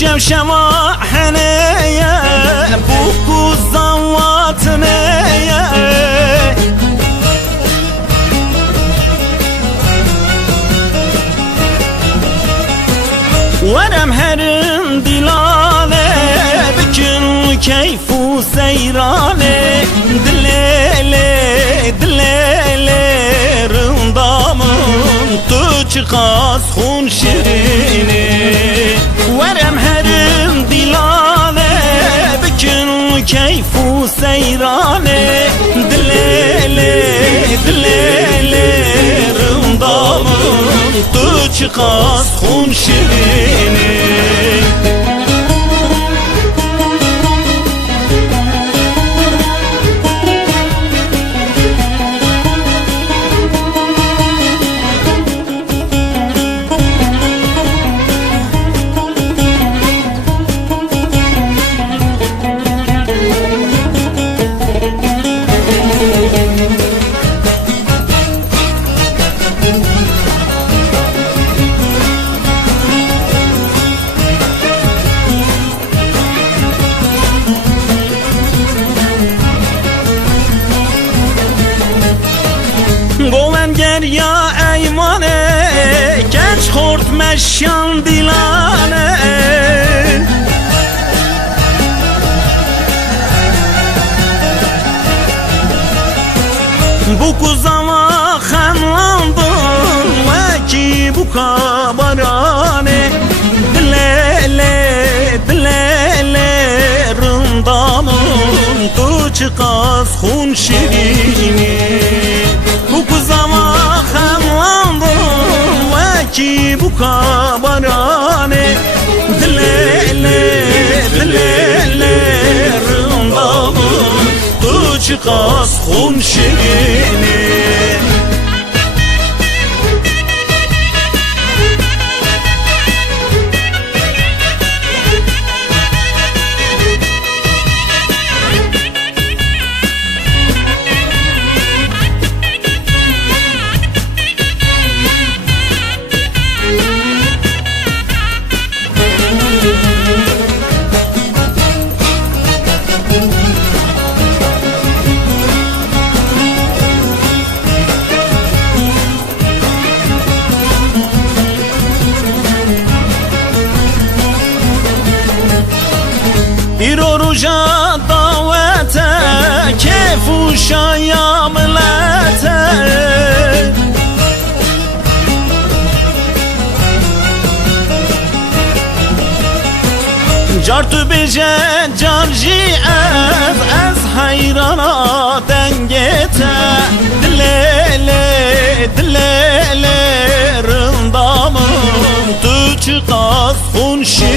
شوشوا حنية بوكو زواتنية ورم هرم دلالة بكن كيف سيرانة دلالة دلالة رندامن تو چقاس خون شیرینه ورم هرم دلانه بکن کیف و سیرانه دلاله دلاله رندامن تو چقاس خون شیرینه گوون گریا ایمانه گنج خورد مشیان دیلانه bu kuzama xanlandım vaki bu kabarane dilele dilele rındamın tu çıkas xun şirini bu kuzama xanlandım vaki bu kabarane dilele dilele rındamın tu çıkas xun şirini bir oruca davete kefu şaya millete cartü bece carji ez hayrana dengete dilele dilele rındamın tu çıkas xun şi